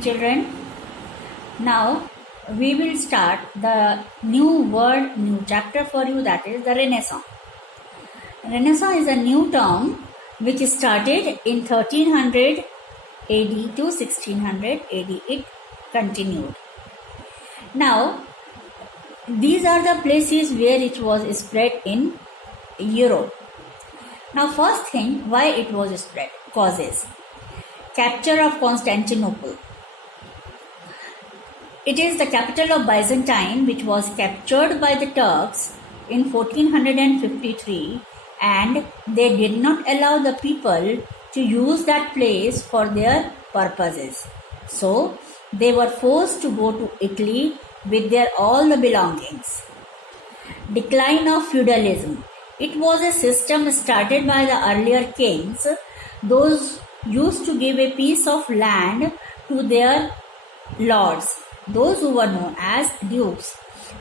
children. Now we will start the new chapter for you, that is the Renaissance. Renaissance is a new term which started in 1300 AD to 1600 AD. It continued. Now these are the places where it was spread in Europe. Now first thing, why it was spread? Causes. Capture of Constantinople. It is the capital of Byzantine, which was captured by the Turks in 1453, and they did not allow the people to use that place for their purposes. So they were forced to go to Italy with their all the belongings. Decline of feudalism. It was a system started by the earlier kings. Those used to give a piece of land to their lords, those who were known as dukes.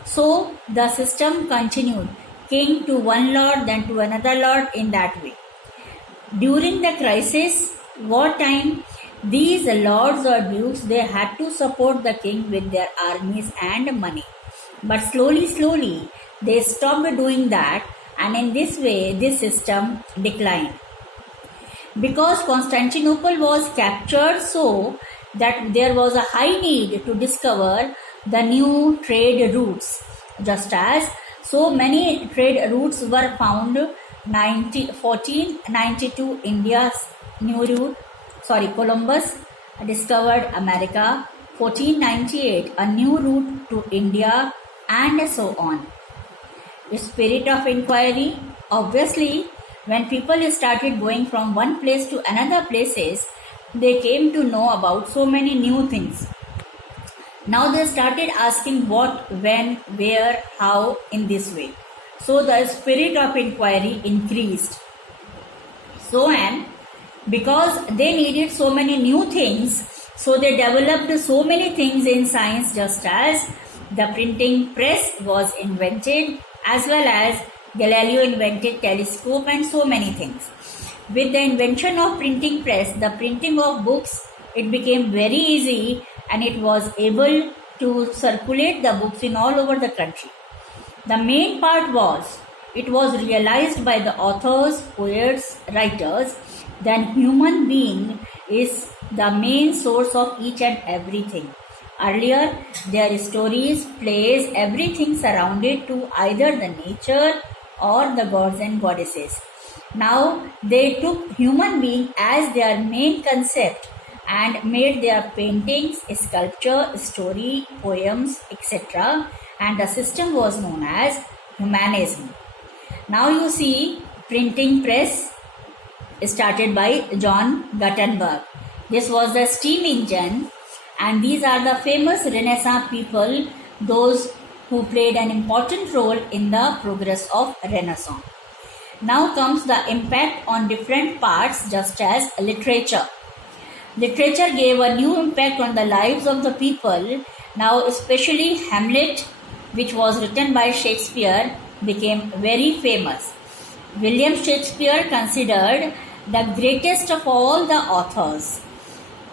So the system continued, king to one lord, then to another lord, in that way. During the crisis, wartime, these lords or dukes, they had to support the king with their armies and money. But slowly, they stopped doing that, and in this way, this system declined. Because Constantinople was captured, so that there was a high need to discover the new trade routes. Just as so many trade routes were found, 1492 India's new route, Columbus discovered America, 1498 a new route to India, and so on. The spirit of inquiry. Obviously, when people started going from one place to another places, they came to know about so many new things. Now they started asking what, when, where, how, in this way. So the spirit of inquiry increased. So, and because they needed so many new things, so they developed so many things in science, just as the printing press was invented, as well as Galileo invented telescope and so many things. With the invention of printing press, the printing of books, it became very easy, and it was able to circulate the books in all over the country. The main part was, it was realized by the authors, poets, writers, that human being is the main source of each and everything. Earlier, their stories, plays, everything surrounded to either the nature or the gods and goddesses. Now they took human being as their main concept and made their paintings, sculpture, story, poems, etc. And the system was known as humanism. Now you see, printing press started by John Gutenberg. This was the steam engine, and these are the famous Renaissance people, those who played an important role in the progress of Renaissance. Now comes the impact on different parts, just as literature. Literature gave a new impact on the lives of the people. Now especially Hamlet, which was written by Shakespeare, became very famous. William Shakespeare considered the greatest of all the authors.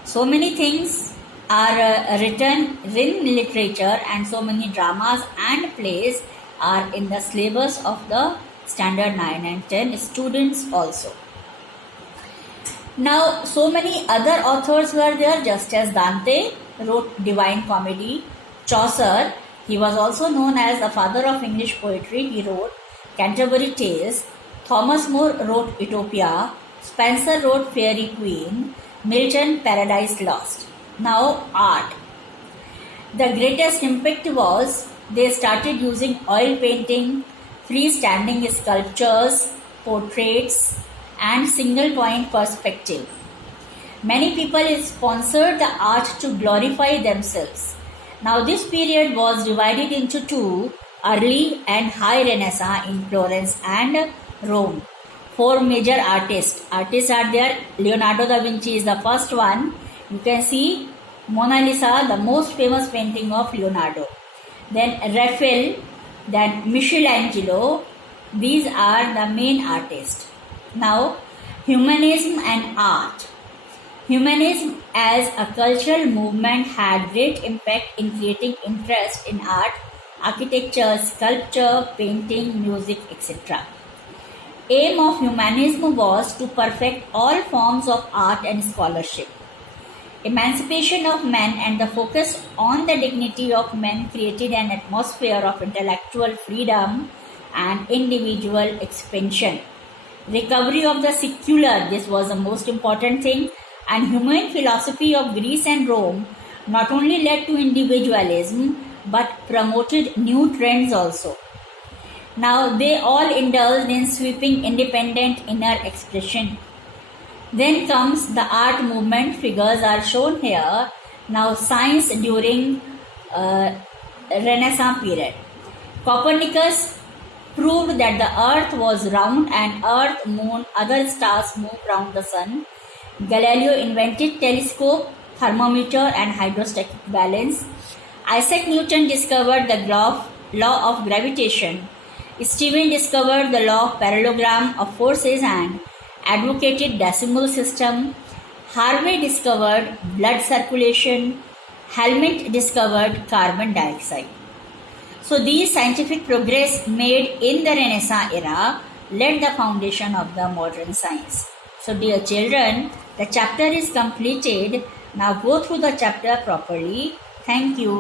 So many things are written in literature, and so many dramas and plays are in the syllabus of the standard 9 and 10 students also. Now so many other authors were there, just as Dante wrote Divine Comedy, Chaucer, he was also known as the father of English poetry, he wrote Canterbury Tales, Thomas More wrote Utopia, Spenser wrote Fairy Queen, Milton Paradise Lost. Now art. The greatest impact was, they started using oil painting, freestanding sculptures, portraits, and single point perspective. Many people sponsored the art to glorify themselves. Now this period was divided into two, early and high Renaissance in Florence and Rome. Four major artists are there. Leonardo da Vinci is the first one. You can see Mona Lisa, the most famous painting of Leonardo. Then Raphael, then Michelangelo. These are the main artists. Now, humanism and art. Humanism as a cultural movement had great impact in creating interest in art, architecture, sculpture, painting, music, etc. Aim of humanism was to perfect all forms of art and scholarship. Emancipation of men and the focus on the dignity of men created an atmosphere of intellectual freedom and individual expansion. Recovery of the secular, this was the most important thing, and humane philosophy of Greece and Rome not only led to individualism but promoted new trends also. Now they all indulged in sweeping independent inner expression. Then comes the art movement, figures are shown here. Now science during Renaissance period. Copernicus proved that the earth was round and earth, moon, other stars move round the sun. Galileo invented telescope, thermometer and hydrostatic balance. Isaac Newton discovered the law of gravitation. Stephen discovered the law of parallelogram of forces and advocated decimal system. Harvey discovered blood circulation. Helmont discovered carbon dioxide. So these scientific progress made in the Renaissance era laid the foundation of the modern science. So dear children, the chapter is completed. Now go through the chapter properly. Thank you.